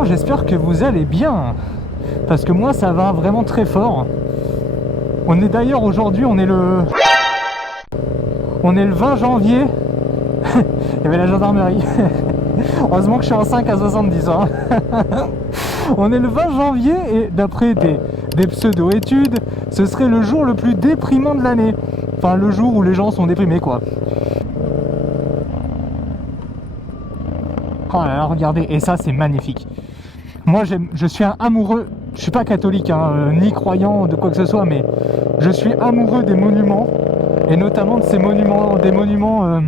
Bon, j'espère que vous allez bien, parce que moi ça va vraiment très fort. On est d'ailleurs aujourd'hui, on est le 20 janvier. Il y avait la gendarmerie. Heureusement que je suis en 5 à 70 hein. On est le 20 janvier et d'après des pseudo-études, ce serait le jour le plus déprimant de l'année. Enfin, le jour où les gens sont déprimés, quoi. Oh là là, regardez, et ça c'est magnifique. Moi je suis un amoureux, je suis pas catholique hein, ni croyant de quoi que ce soit, mais je suis amoureux des monuments, et notamment de ces monuments, des monuments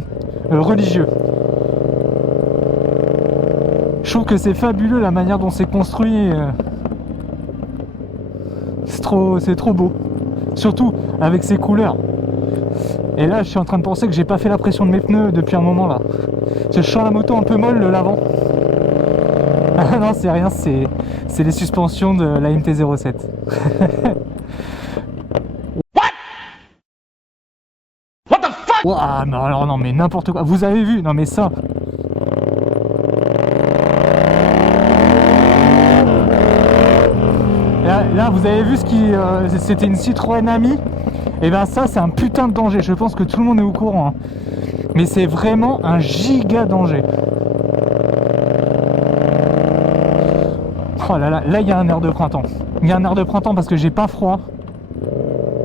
religieux. Je trouve que c'est fabuleux la manière dont c'est construit, c'est trop beau, surtout avec ces couleurs. Et là je suis en train de penser que j'ai pas fait la pression de mes pneus depuis un moment là. Je sens la moto un peu molle de l'avant. Ah non, c'est rien, c'est les suspensions de la MT-07. What the fuck? Ouah, non, alors non, mais n'importe quoi. Vous avez vu? Non, mais ça. Là, vous avez vu ce qui. C'était une Citroën Ami. Et ben, ça, c'est un putain de danger. Je pense que tout le monde est au courant. Hein. Mais c'est vraiment un giga danger. Oh là là, là il y a un air de printemps. Il y a un air de printemps parce que j'ai pas froid.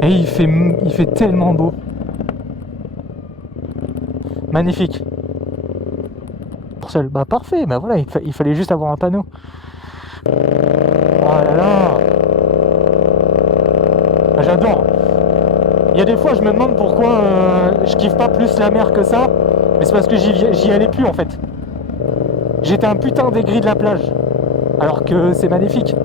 Et il fait tellement beau. Magnifique. Pour seul, bah parfait, bah voilà, il fallait juste avoir un panneau. Oh là là. Bah, j'adore. Il y a des fois je me demande pourquoi je kiffe pas plus la mer que ça. Mais c'est parce que j'y allais plus en fait. J'étais un putain d'aigri de la plage. Alors que c'est magnifique.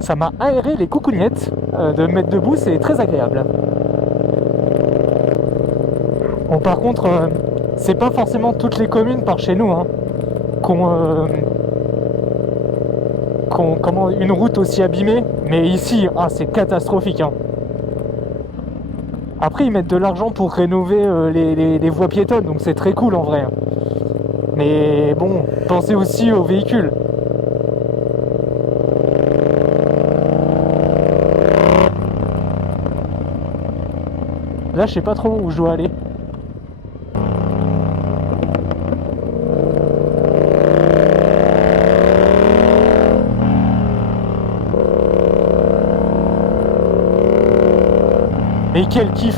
Ça m'a aéré les coucougnettes de me mettre debout, c'est très agréable. Bon, par contre, c'est pas forcément toutes les communes par chez nous hein, qu'on comment une route aussi abîmée, mais ici, ah, c'est catastrophique. Hein. Après, ils mettent de l'argent pour rénover les voies piétonnes, donc c'est très cool en vrai. Hein. Mais bon, pensez aussi aux véhicules. Là, je sais pas trop où je dois aller.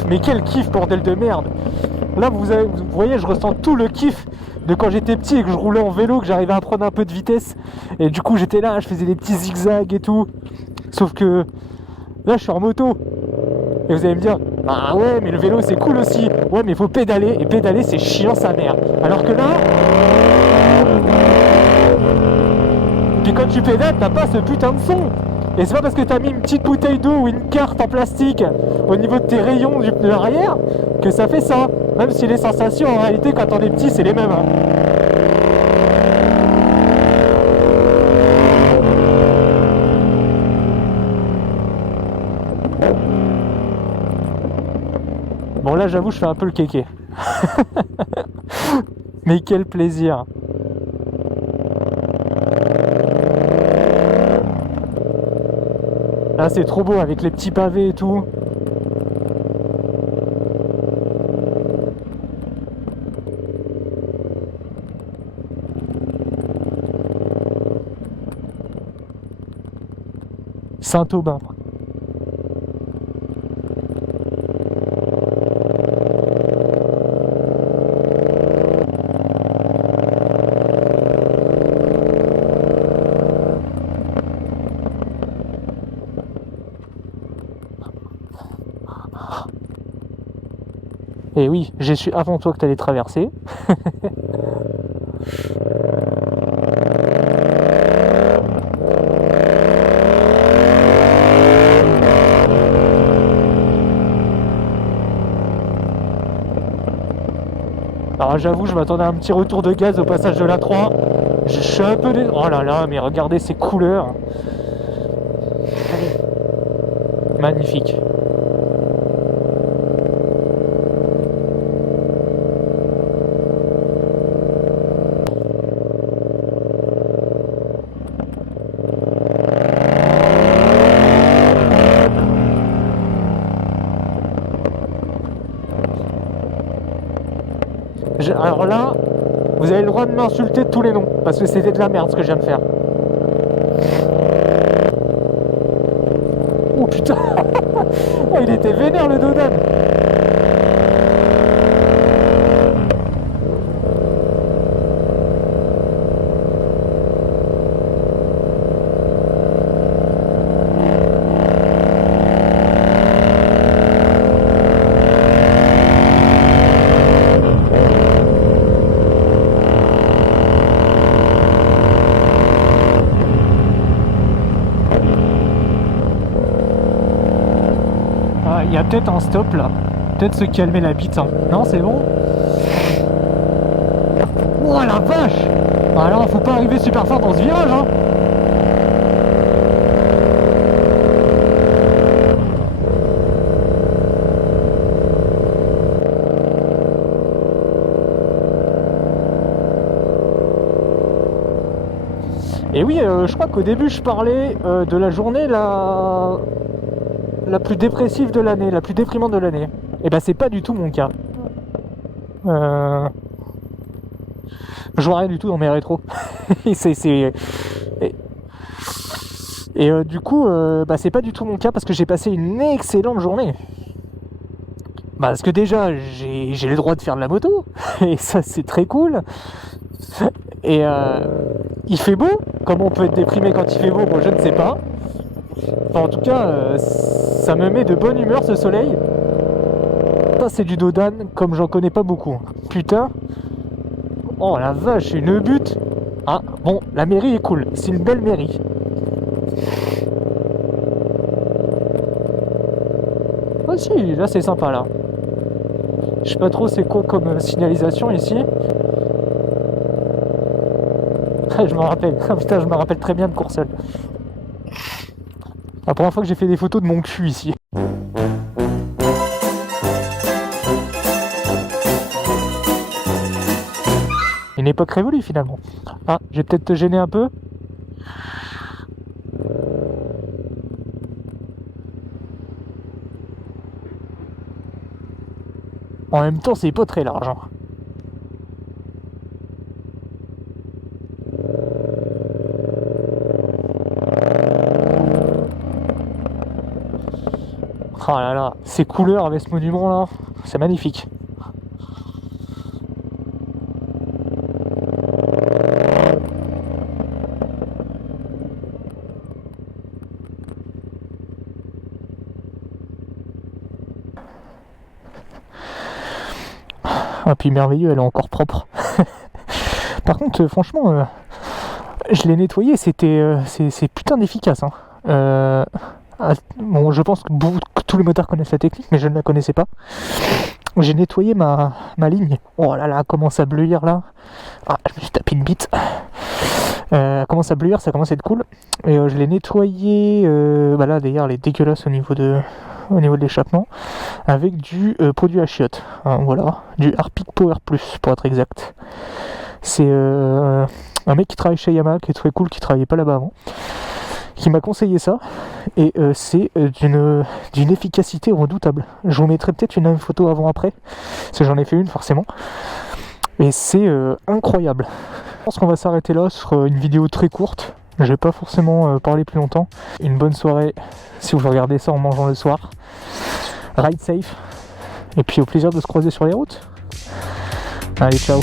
Mais quel kiff, bordel de merde. Là, vous voyez, je ressens tout le kiff de quand j'étais petit et que je roulais en vélo, que j'arrivais à prendre un peu de vitesse. Et du coup, j'étais là, je faisais des petits zigzags et tout. Sauf que là, je suis en moto. Et vous allez me dire, bah ouais, mais le vélo, c'est cool aussi. Ouais, mais il faut pédaler. Et pédaler, c'est chiant sa mère. Alors que là... Puis quand tu pédales, t'as pas ce putain de son. Et c'est pas parce que t'as mis une petite bouteille d'eau ou une carte en plastique au niveau de tes rayons du pneu arrière que ça fait ça. Même si les sensations en réalité quand on est petit c'est les mêmes. Hein. Bon là j'avoue je fais un peu le kéké. Mais quel plaisir. Là c'est trop beau avec les petits pavés et tout. Saint-Aubin. Et oui, j'ai su avant toi que tu allais traverser. Alors j'avoue, je m'attendais à un petit retour de gaz au passage de l'A3. Je suis un peu... Oh là là, mais regardez ces couleurs. Magnifique. Alors là, vous avez le droit de m'insulter de tous les noms, parce que c'était de la merde ce que je viens de faire. Oh putain. Il était vénère le Dodan. Il y a peut-être un stop là. Peut-être se calmer la bite. Hein. Non, c'est bon. Oh la vache. Alors, faut pas arriver super fort dans ce virage. Hein. Et oui, je crois qu'au début, je parlais de la journée la plus dépressive de l'année, la plus déprimante de l'année. Et ben c'est pas du tout mon cas. Je vois rien du tout dans mes rétros. Et du coup, bah c'est pas du tout mon cas parce que j'ai passé une excellente journée. Bah parce que déjà j'ai le droit de faire de la moto et ça c'est très cool. Et il fait beau. Comment on peut être déprimé quand il fait beau? Bon, je ne sais pas. Enfin, en tout cas, ça me met de bonne humeur ce soleil. Ça c'est du Dodan comme j'en connais pas beaucoup. Putain. Oh la vache, une butte. Ah bon, la mairie est cool. C'est une belle mairie. Ah si, là c'est sympa là. Je sais pas trop c'est quoi comme signalisation ici. Je me rappelle. Ah putain, je me rappelle très bien de Courseul. La première fois que j'ai fait des photos de mon cul ici. Une époque révolue finalement. Ah, j'ai peut-être te gêner un peu. En même temps, c'est pas très large. Hein. Oh là là, ces couleurs avec ce monument là, c'est magnifique. Ah puis merveilleux, elle est encore propre. Par contre, franchement, je l'ai nettoyé, c'est putain d'efficace. Hein. Bon, je pense que tous les motards connaissent la technique, mais je ne la connaissais pas. J'ai nettoyé ma ligne. Oh là là, commence à bleuir là. Ah, je me suis tapé une bite. Commence à bleuir, ça commence à être cool. Et je l'ai nettoyé. Bah là d'ailleurs, elle est dégueulasse au niveau de l'échappement, avec du produit à chiottes. Hein, voilà, du Harpic Power Plus pour être exact. C'est un mec qui travaille chez Yamaha, qui est très cool, qui travaillait pas là-bas avant, qui m'a conseillé ça, et c'est d'une efficacité redoutable. Je vous mettrai peut-être une photo avant-après, parce que j'en ai fait une forcément, et c'est incroyable. Je pense qu'on va s'arrêter là sur une vidéo très courte. Je vais pas forcément parler plus longtemps. Une bonne soirée si vous regardez ça en mangeant le soir. Ride safe, et puis au plaisir de se croiser sur les routes. Allez, ciao.